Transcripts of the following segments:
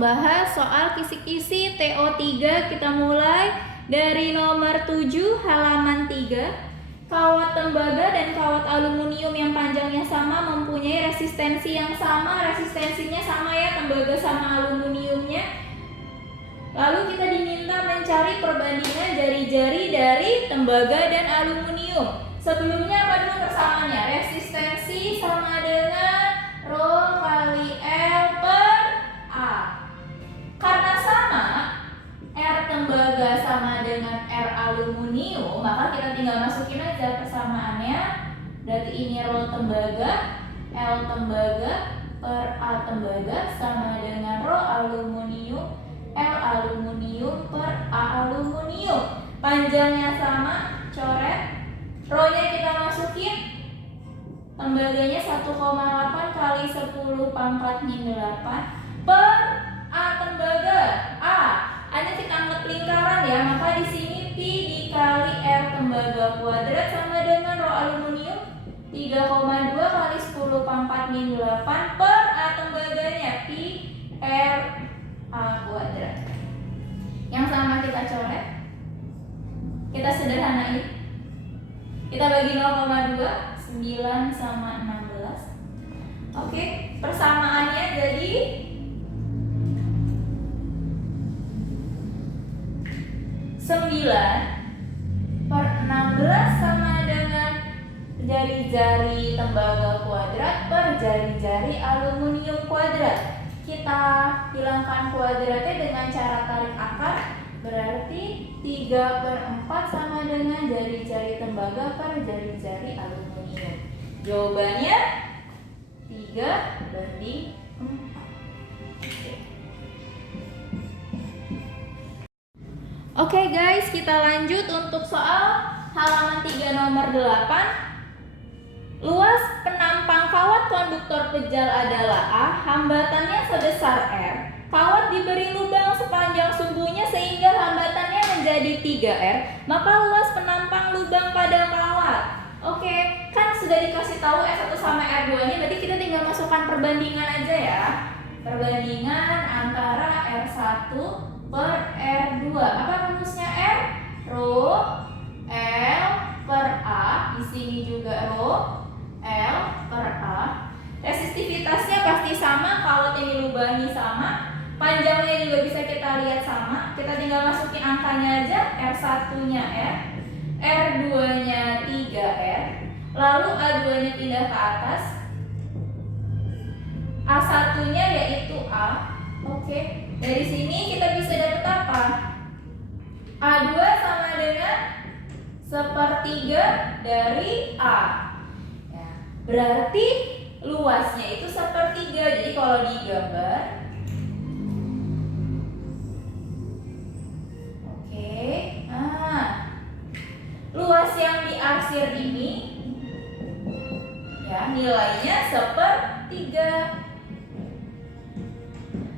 bahas soal kisi-kisi TO3. Kita mulai dari nomor 7 halaman 3. Kawat tembaga dan kawat aluminium yang panjangnya sama mempunyai resistensi yang sama. Resistensinya sama ya, tembaga sama aluminiumnya. Lalu kita diminta mencari perbandingan jari-jari dari tembaga dan aluminium. Sebelumnya apa dulu persamaannya? Resistensi sama dengan Rho kali L per A. Karena sama, R tembaga sama dengan R aluminium, maka kita tinggal masukin aja persamaannya. Berarti ini Rho tembaga, L tembaga per A tembaga sama dengan Rho aluminium, L aluminium per A aluminium. Panjangnya sama, coret. Rho-nya kita masukin. Tembaganya 1,8 kali 10 pangkat min 8 per A tembaga. A-nya kita anggap lingkaran ya, maka di sini Pi dikali R tembaga kuadrat sama dengan Rho aluminium 3,2 kali 10 pangkat min 8 per A tembaganya Pi R A kuadrat. Yang sama kita coret. Kita sederhanain. Kita bagi 0,2, 9 sama 16. Oke, persamaannya jadi 9 per 16 sama dengan jari-jari tembaga kuadrat per jari-jari aluminium kuadrat. Kita hilangkan kuadratnya dengan cara tarik akar. Berarti 3 per 4 sama dengan jari-jari tembaga per jari-jari aluminium. Jawabannya 3/4. Oke guys, kita lanjut untuk soal halaman 3 nomor 8. Luas penampang kawat konduktor pejal adalah A, hambatannya sebesar R. Kawat diberi lubang sepanjang sumbunya sehingga hambatannya menjadi 3R, maka luas penampang lubang pada kawat. Oke, kan sudah dikasih tahu R1 sama R2-nya, berarti kita tinggal masukkan perbandingan aja ya. Perbandingan antara R1 per R2. Apa rumusnya R? Rho L per A. Di sini juga Rho L per A. Resistivitasnya pasti sama, kawat yang dilubangi sama. Panjangnya juga bisa kita lihat sama. Kita tinggal masukin angkanya aja. R1-nya R, R2-nya 3R, lalu A2-nya pindah ke atas, A1-nya yaitu A. Oke, dari sini kita bisa dapat apa? A2 sama dengan 1/3 dari A ya, berarti luasnya itu 1/3. Jadi kalau digambar, luas yang diarsir ini ya nilainya 1/3.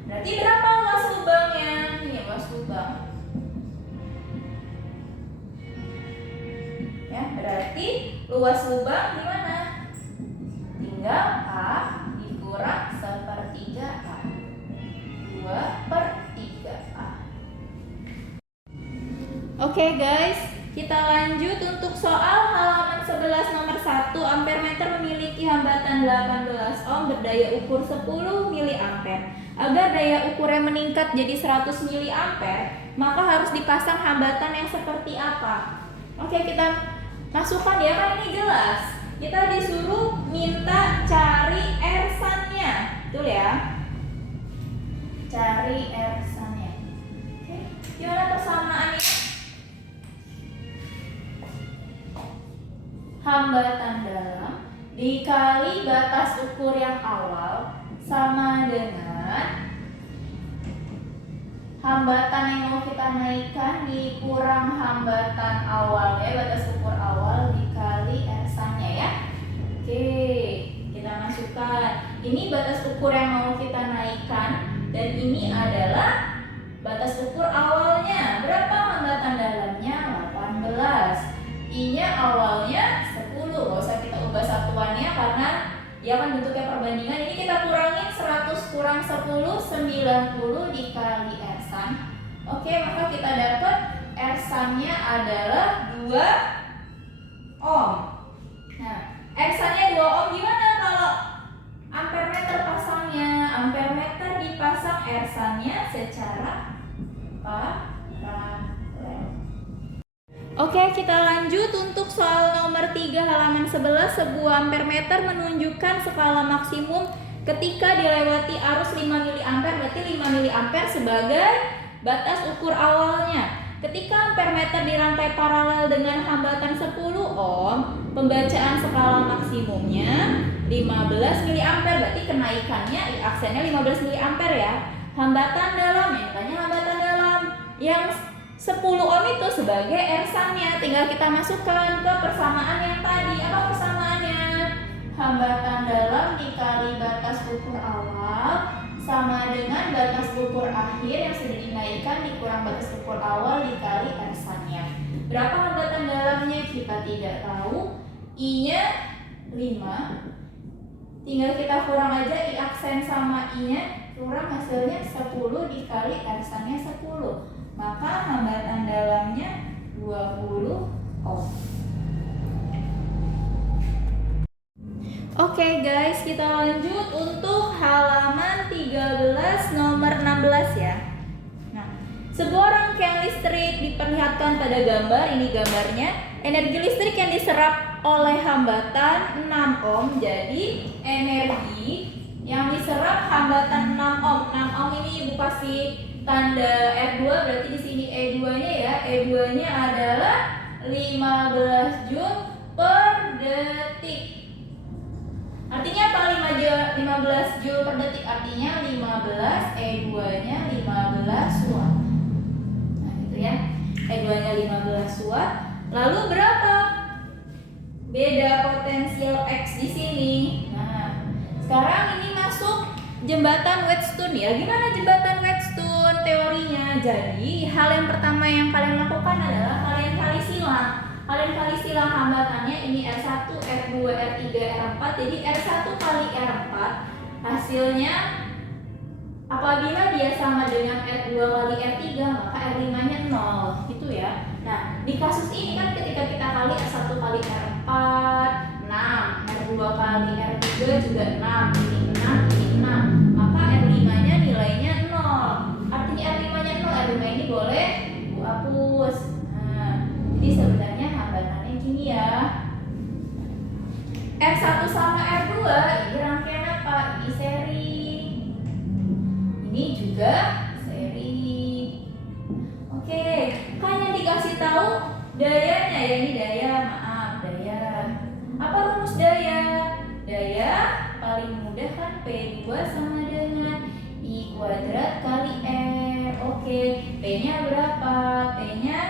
Berarti berapa luas lubangnya? Ini luas lubang. Ya, berarti luas lubang gimana? Tinggal A dikurang 1/3A. 2/3A. Oke guys, kita lanjut untuk soal halaman 11 nomor 1. Ampere meter memiliki hambatan 18 ohm, berdaya ukur 10 mA. Agar daya ukurnya meningkat jadi 100 mA, maka harus dipasang hambatan yang seperti apa? Oke, kita masukkan ya, kan ini jelas. Kita disuruh minta cari R-san-nya. Betul ya? Cari R-san-nya. Oke, gimana persamaannya? Hambatan dalam dikali batas ukur yang awal sama dengan hambatan yang mau kita naikkan dikurang hambatan awalnya, batas ukur awal dikali R-nya ya. Oke, kita masukkan. Ini batas ukur yang mau kita naikkan dan ini adalah batas ukur awalnya. Berapa hambatan dalamnya? 18. I-nya awalnya 10. Gak usah kita ubah satuannya karena dia kan bentuknya perbandingan. Ini kita kurangin 100 kurang 10, 90 dikali R-san. Oke, maka kita dapat R-san-nya adalah 2 ohm. Nah, R-san-nya 2 ohm gimana kalau ampere meter pasangnya? Ampere meter dipasang R-san-nya secara paralel. Oke, kita lanjut untuk soal nomor 3 halaman 11. Sebuah ampere meter menunjukkan skala maksimum ketika dilewati arus 5 mA, berarti 5 mA sebagai batas ukur awalnya. Ketika ampere meter dirangkai paralel dengan hambatan 10 ohm, pembacaan skala maksimumnya 15 mA, berarti kenaikannya aksennya 15 mA ya. Hambatan dalam, yang tanya hambatan dalam yang 10 ohm itu sebagai R-san-nya. Tinggal kita masukkan ke persamaan yang tadi. Apa persamaannya? Hambatan dalam dikali batas ukur awal sama dengan batas ukur akhir yang sudah dinaikkan dikurang batas ukur awal dikali R-san-nya. Berapa hambatan dalamnya kita tidak tahu. I-nya 5. Tinggal kita kurang aja I aksen sama I-nya, kurang hasilnya 10 dikali R-san-nya 10. Maka hambatan dalamnya 20 ohm. Oke guys, kita lanjut untuk halaman 13 nomor 16 ya. Nah, sebuah rangkaian listrik diperlihatkan pada gambar. Ini gambarnya. Energi listrik yang diserap oleh hambatan 6 ohm. Jadi energi yang diserap hambatan 6 ohm. 6 ohm ini Ibu kasih tanda R2, berarti di sini E2-nya ya. E2-nya adalah 15 joule per detik. Artinya apa 15 joule per detik? Artinya 15, E2-nya 15 watt. Nah, gitu ya. E2-nya 15 watt. Lalu berapa? Beda potensial X di sini. Nah, sekarang ini masuk jembatan Wheatstone ya. Gimana jembatan Wheatstone teorinya? Jadi hal yang pertama yang kalian lakukan adalah kalian kali silang. Kalian kali silang hambatannya ini R1, R2, R3, R4. Jadi R1 kali R4 hasilnya apabila dia sama dengan R2 kali R3 maka R5-nya 0 gitu ya. Nah, di kasus ini kan ketika kita kali R1 kali R4 6, R2 kali R3 juga 6, ini 6, ini 6. Maka R5-nya nilainya 0. Artinya R5-nya 0, R5 ini boleh Ibu hapus. Nah, jadi sebenarnya hambatannya gini ya. R1 sama R2 ini rangkaian apa? Ini seri. Ini juga seri. Oke, kan yang dikasih tahu dayanya ya, ini daya, maaf, daya. Apa rumus daya? Daya paling mudah kan P2 sama dengan I kuadrat kali R. Oke, P-nya berapa? P-nya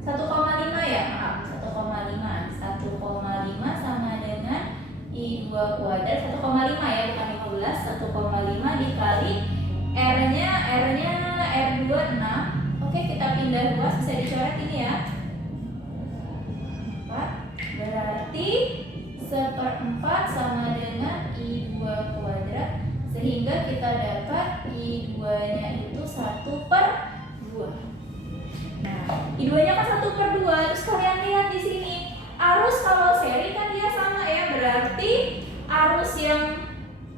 1,5 ya, maaf, 1,5. 1,5 sama dengan I2 kuadrat 1,5 ya, bukan 15. 1,5 dikali R-nya R2 6. Oke, kita pindah ruas, bisa dicoret ini ya. 4 berarti 1/4 sama dengan I2 kuadrat, sehingga kita dapat I2-nya itu 1/2. Nah, I2-nya kan 1/2. Terus kalian lihat di sini, arus kalau seri kan dia sama ya, berarti arus yang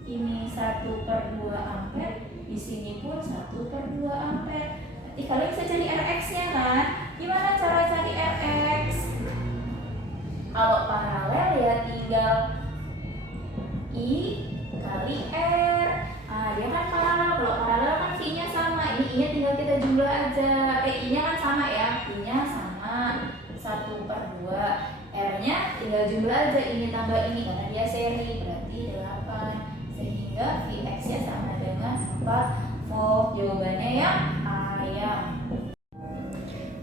ini 1/2 ampere, di sini pun 1/2 ampere. Nanti kalian bisa cari Rx-nya kan? Gimana cara cari Rx? Kalau paralel ya tinggal I kali R. Ah, dia kan paralel. Kalau paralel kan V-nya sama. Ini I-nya tinggal kita jumlah aja. I-nya kan sama ya. I-nya sama 1/2. R-nya tinggal jumlah aja. Ini tambah ini karena dia seri, berarti 8. Sehingga Vx-nya sama dengan 4 volt. Jawabannya yang A ya.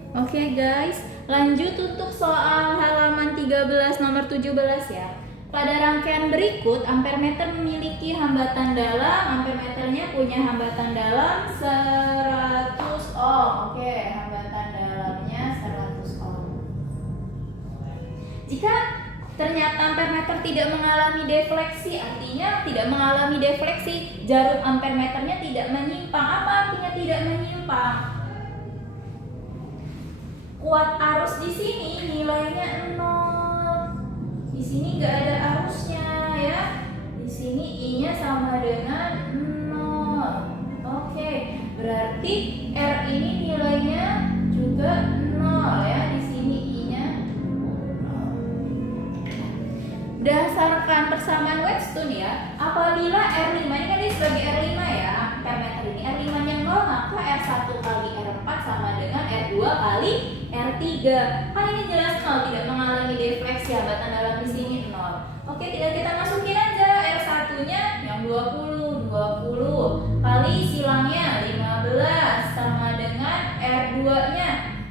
Oke guys, lanjut untuk soal halaman 13 nomor 17 ya. Pada rangkaian berikut, ampere meter memiliki hambatan dalam. Ampere meternya punya hambatan dalam 100 ohm. Oke, hambatan dalamnya 100 ohm. Jika ternyata ampere meter tidak mengalami defleksi, artinya tidak mengalami defleksi, jarum ampere meternya tidak menyimpang. Apa artinya tidak menyimpang? Kuat arus di sini nilainya 0. Di sini nggak ada arusnya ya. Di sini I-nya sama dengan 0. Oke, berarti R ini nilainya juga 0 ya. Di sini I-nya 0. Berdasarkan persamaan Wheatstone ya, apabila R5 ini kan dia sebagai R5 ya, ampere meter ini R5-nya 0, maka R1 kali R4 sama dengan R2 kali R3. Kan ini jelas 0, tidak mengalami defleksi, hambatan dalam di sini 0. Oke, tinggal kita masukin aja R1-nya yang 20 kali silangnya 15 sama dengan R2-nya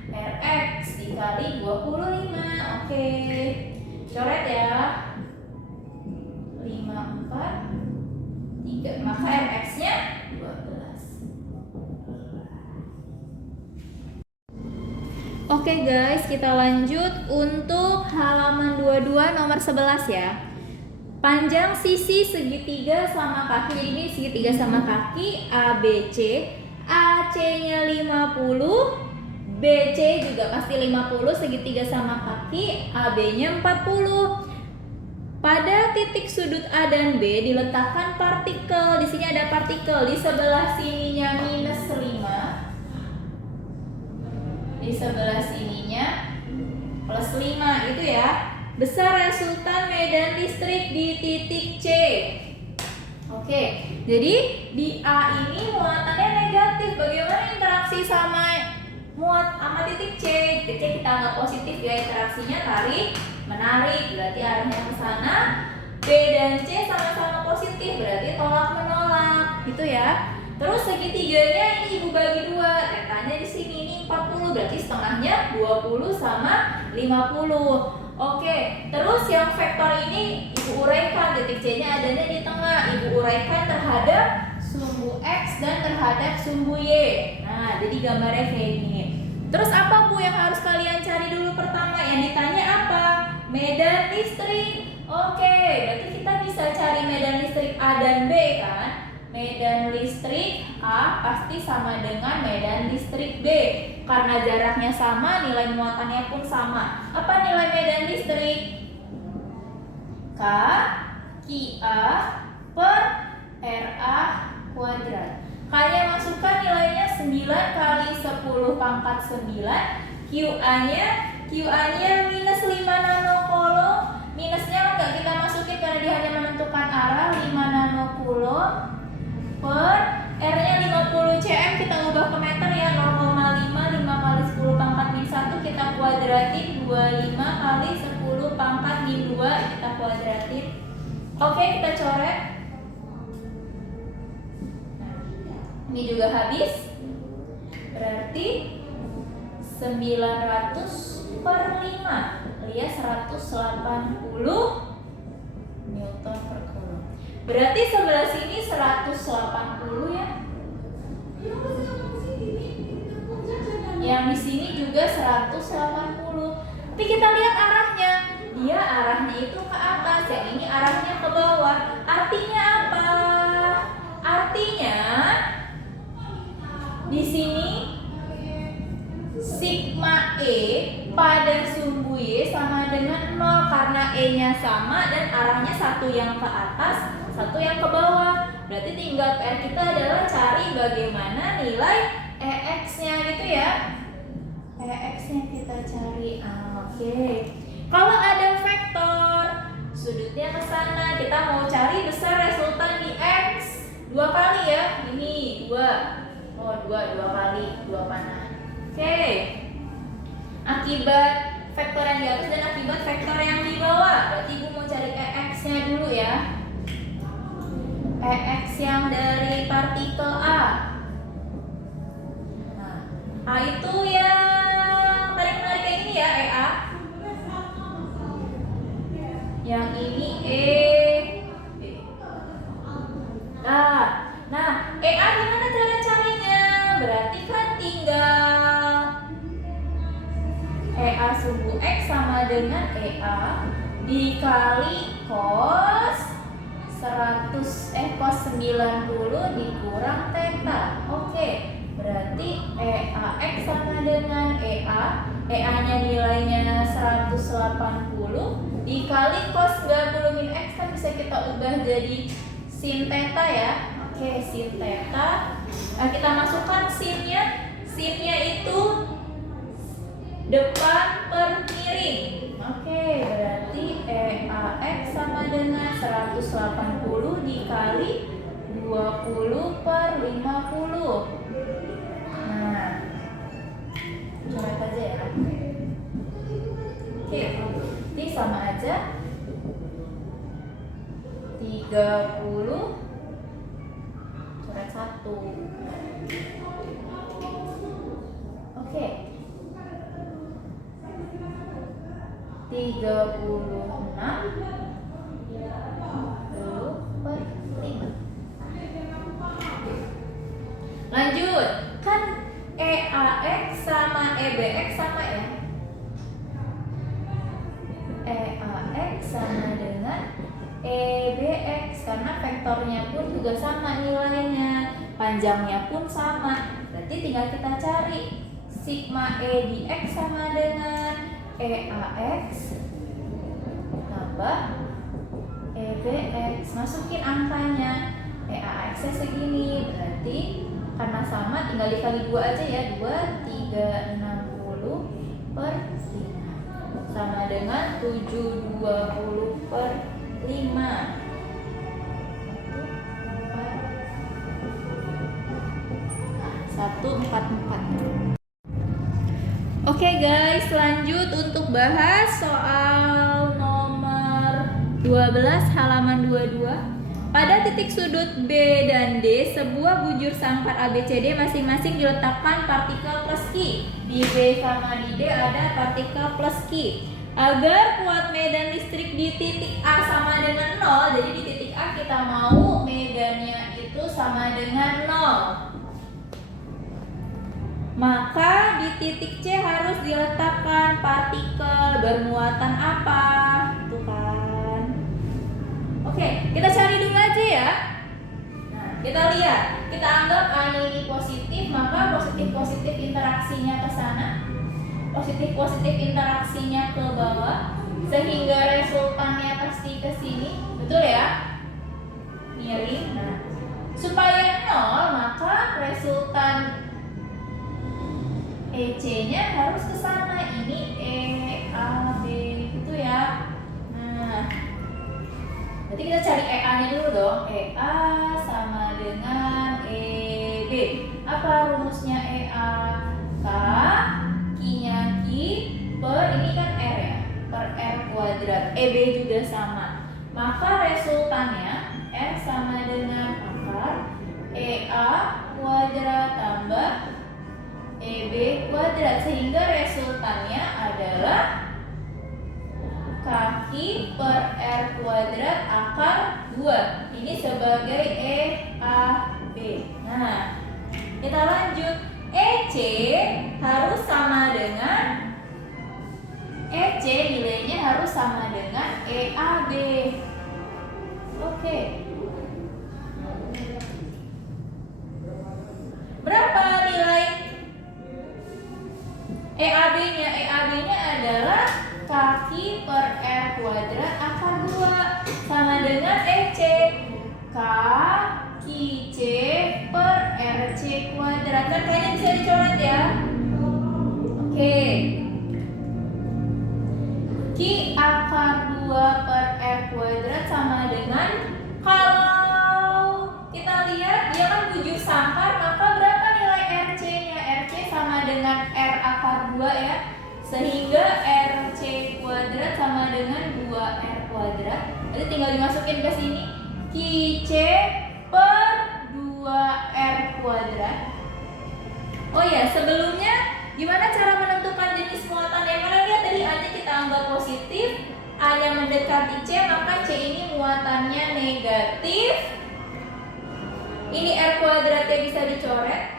Rx dikali 25. Oke. Coret ya. 5, 4, 3. Maka Rx-nya 12. Oke guys, kita lanjut untuk halaman 22 nomor 11 ya. Panjang sisi segitiga sama kaki, jadi ini segitiga sama kaki ABC, AC-nya 50, BC juga pasti 50, segitiga sama kaki, AB-nya 40. Pada titik sudut A dan B diletakkan partikel. Di sini ada partikel, di sebelah sininya minus 5, di sebelah sininya plus 5 itu ya. Besar resultan medan listrik di titik C. Oke, jadi di A ini muatannya negatif. Bagaimana interaksi sama titik C? Titik C kita anggap positif ya, interaksinya tarik menarik, berarti arahnya ke sana. B dan C sama-sama positif, berarti tolak menolak, gitu ya. Terus segitiganya ini ibu bagi 2, tetanya di sini ini 40, berarti setengahnya 20 sama 50. Oke, terus yang vektor ini ibu uraikan, titik C-nya adanya di tengah, ibu uraikan terhadap sumbu X dan terhadap sumbu Y. Nah, jadi gambarnya kayak gini. Terus apa Bu yang harus kalian cari dulu pertama? Yang ditanya apa? Medan listrik. Oke, berarti kita bisa cari medan listrik A dan B kan? Medan listrik A pasti sama dengan medan listrik B. Karena jaraknya sama, nilai muatannya pun sama. Apa nilai medan listrik? K QA per RA kuadrat. Kalian masukkan nilainya 9 kali 10 pangkat 9. QA-nya minus 5 nanocoulomb. Minusnya enggak kita masukin karena dia hanya menentukan arah, 5 nanocoulomb per R-nya 50 cm, kita ubah ke meter ya, 0,5 kali 10 pangkat min 1 kita kuadratin, 25 kali 10 pangkat min 2 kita kuadratin. Oke, kita coret. Ini juga habis. Berarti 900 per 5 alias 180 Newton per coulomb. Berarti sebelah sini 180 ya. Yang di sini juga 180. Tapi kita lihat arahnya. Dia arahnya itu ke atas, yang ini arahnya ke bawah. Artinya apa? Artinya di sini sigma E pada sumbu Y sama dengan 0 karena E-nya sama dan arahnya satu yang ke atas, satu yang ke bawah. Berarti tinggal PR kita adalah cari bagaimana nilai EX-nya gitu ya. EX-nya kita cari. Oke. Kalau ada vektor sudutnya ke sana, kita mau cari besar resultan di X. 2 kali ya. Ini 2. Oh, 2 kali 2 panah. Oke. Akibat vektor yang di atas dan akibat vektor yang di bawah. Berarti Ibu mau cari EX-nya dulu ya. EX yang dari partikel A. Nah, A itu yang tarik-menarik kayak ini ya, EA. Yang ini E. Nah, EA gimana cara carinya? Berarti kan tinggal EA sumbu X sama dengan EA dikali cos 90 dikurang theta. Oke, berarti EAX sama dengan EA-nya nilainya 180 dikali cos 90 X kan bisa kita ubah jadi sin theta ya. Oke, sin theta. Nah, kita masukkan sinnya. Sinnya itu depan per miring. Oke, berarti EAX sama dengan 180 dikali 20 per 50. Nah, coret aja ya. Oke, ini sama aja 30 coret 1. Oke, 36 per 5. Lanjut, kan EAX sama EBX sama ya. EAX sama dengan EBX karena vektornya pun juga sama nilainya, panjangnya pun sama. Berarti tinggal kita cari sigma E di X sama dengan EAX tambah EBX. Masukin angkanya. EAX-nya segini, berarti karena sama tinggal dikali 2 aja ya. 2, 360 per 5 sama dengan 720 per 5. 144. Oke guys, lanjut untuk bahas soal nomor 12 halaman 22. Pada titik sudut B dan D, sebuah bujur sangkar ABCD masing-masing diletakkan partikel plus Q. Di B sama di D ada partikel plus Q. Agar kuat medan listrik di titik A sama dengan 0, jadi di titik A kita mau medannya itu sama dengan 0. Maka di titik C harus diletakkan partikel bermuatan apa? Tuh kan. Oke, kita cari dulu aja ya. Nah, kita lihat. Kita anggap A ini positif, maka positif-positif interaksinya ke sana. Positif-positif interaksinya ke bawah. Sehingga resultannya pasti ke sini. Betul ya? Miring. Nah, supaya 0, maka resultan EC-nya harus ke sana. Ini EAB gitu ya. Nah, berarti kita cari EA-nya dulu dong. EA sama dengan EB. Apa rumusnya EA? K, Q-nya Q, per ini kan R ya, per R kuadrat. EB juga sama. Maka resultannya R sama dengan akar EA kuadrat tambah EB kuadrat, sehingga resultannya adalah kaki per R kuadrat akar 2. Ini sebagai EAB. Nah, kita lanjut. EC harus sama dengan EC nilainya harus sama dengan EAB. Oke. Berapa nilai EAB-nya? EAB-nya adalah kaki per R kuadrat akar 2 sama dengan EC kaki C per RC kuadrat. Kan kayaknya bisa dicoret ya. Oke. Q akar 2 per R kuadrat sama dengan, kalau kita lihat dia kan bujur sangkar, maka berapa nilai RC-nya? RC sama dengan R akar 2 ya. Sehingga RC kuadrat sama dengan 2R kuadrat. Jadi tinggal dimasukin ke sini. QC per 2R kuadrat. Oh ya, sebelumnya gimana cara menentukan jenis muatan? Yang mana lihat tadi A-nya kita anggap positif, A-nya mendekati C, maka C ini muatannya negatif. Ini R kuadratnya bisa dicoret.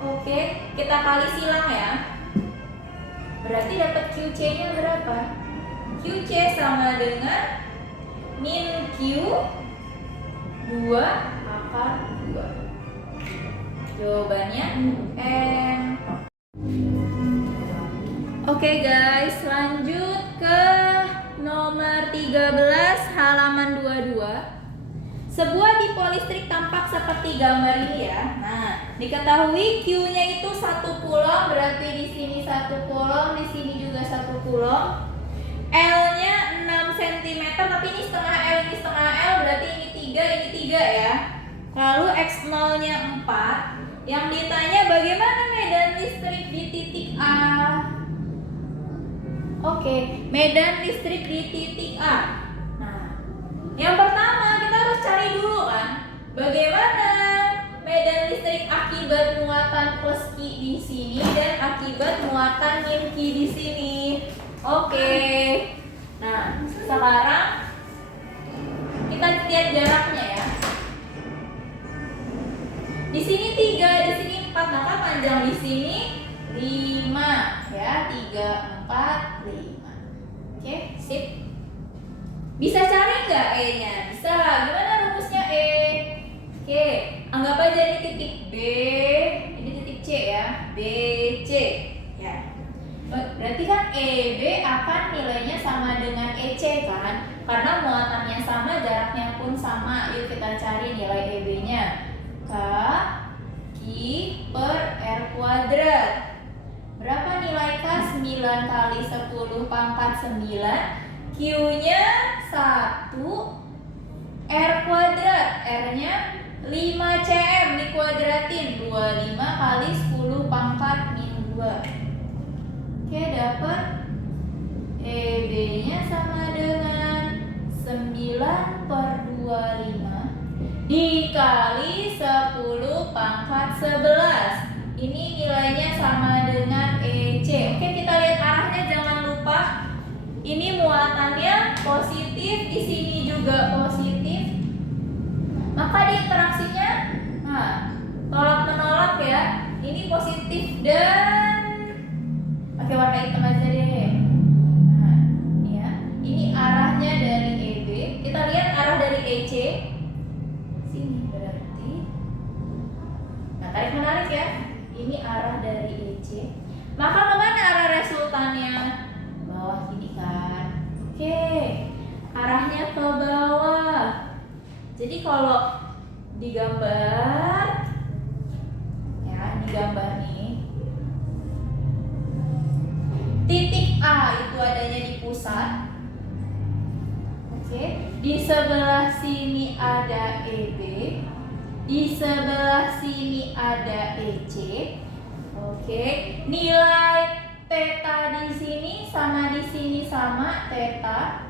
Oke, kita kali silang ya. Berarti dapat QC-nya berapa? QC sama dengan min Q 2 akar 2. Jawabannya M. Oke guys, lanjut ke nomor 13 halaman 22. Sebuah dipolistrik tampak seperti gambar ini ya. Nah, diketahui Q-nya itu 1 coulomb, berarti di sini 1 coulomb, di sini juga 1 coulomb. L-nya 6 cm, tapi ini setengah L, ini setengah L, berarti ini 3 ya. Lalu X0-nya 4. Yang ditanya bagaimana medan listrik di titik A? Oke, medan listrik di titik A. Nah, yang pertama kita harus cari dulu kan, bagaimana medan listrik akibat muatan plus Q di sini dan akibat muatan min Q di sini. Oke. Nah, sekarang kita lihat jaraknya ya. Di sini 3, di sini 4, maka panjang di sini 5 ya. 3, 4, 5. Oke, sip. Bisa cari nggak E-nya? Bisa. Gimana rumusnya E? Oke, anggap aja ini titik B, ini titik C ya. BC ya. Berarti kan EB akan nilainya sama dengan EC kan? Karena muatannya sama, jaraknya pun sama. Yuk kita cari nilai EB-nya. K Q per R kuadrat. Berapa nilai K? 9 kali 10 pangkat 9. Q-nya 1, R kuadrat. R-nya 5 cm dikuadratin. 25 kali 10 pangkat min 2. Oke, dapat EB-nya sama dengan 9 per 25 dikali 10 pangkat 11. Ini nilainya sama dengan EC. Oke, kita lihat arahnya, jangan lupa. Ini muatannya positif, di sini juga positif. Maka di interaksinya, nah, tolak menolak ya. Ini positif dan pakai warna hitam aja deh. Nah, ya. Ini arahnya dari EB. Kita lihat arah dari EC. Sini berarti. Nah, tarik menarik ya. Ini arah dari EC. Maka kemana arah resultannya? Bawah sini kan. Oke. Arahnya ke bawah. Jadi kalau digambar ya, ini gambar nih. Titik A itu adanya di pusat. Oke, di sebelah sini ada EB, di sebelah sini ada EC. Oke, nilai theta di sini sama di sini sama theta.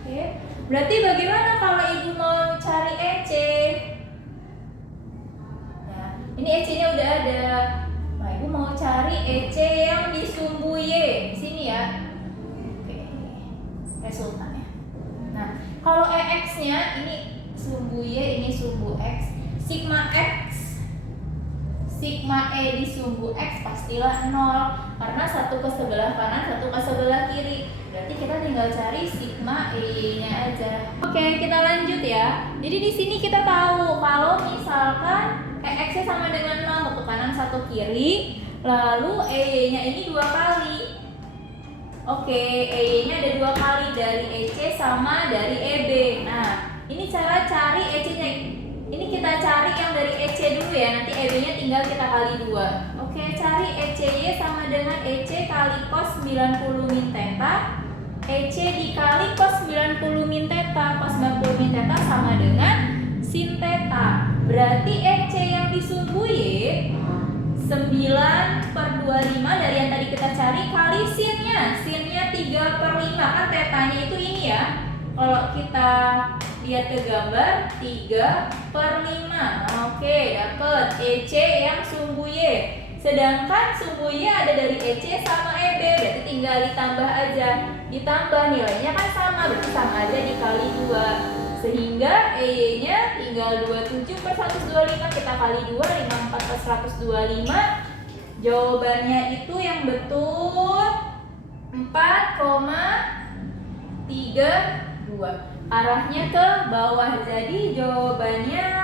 Oke, berarti bagaimana kalau ibu mau cari EC? Nah, ini EC-nya udah ada. Nah, ibu mau cari EC yang di sumbu Y di sini ya. Oke, resultannya. Nah, kalau EX-nya ini sumbu Y, ini sumbu X. Sigma X, sigma E di sumbu X pastilah 0 karena satu ke sebelah kanan, satu ke sebelah kiri. Berarti kita tinggal cari sigma E-nya aja. Oke, kita lanjut ya. Jadi di sini kita tahu kalau misalkan EX-nya sama dengan 0, satu kanan, satu kiri, lalu E-nya ini 2 kali. Oke, E-nya ada 2 kali dari EC sama dari EB. Nah, ini cara cari EC-nya. Ini kita cari yang dari EC dulu ya, nanti EB-nya tinggal kita kali 2. Oke, cari ECY sama dengan EC kali cos 90 min theta. EC dikali cos 90 min theta. Cos 90 min theta sama dengan sin theta. Berarti EC yang di sumbu Y 9 per 25 dari yang tadi kita cari kali sinnya. Sinnya 3 per 5, kan tetanya itu ini ya. Kalau kita lihat ke gambar 3 per 5. Oke, dapat EC yang sumbu Y. Sedangkan sumbu Y ada dari EC sama EB, berarti tinggal ditambah aja. Ditambah nilainya kan sama, berarti sama aja dikali 2. Sehingga EY-nya tinggal 27 per 125, kita kali 2, 54 per 125. Jawabannya itu yang betul 4,5 3, 2. Arahnya ke bawah, jadi jawabannya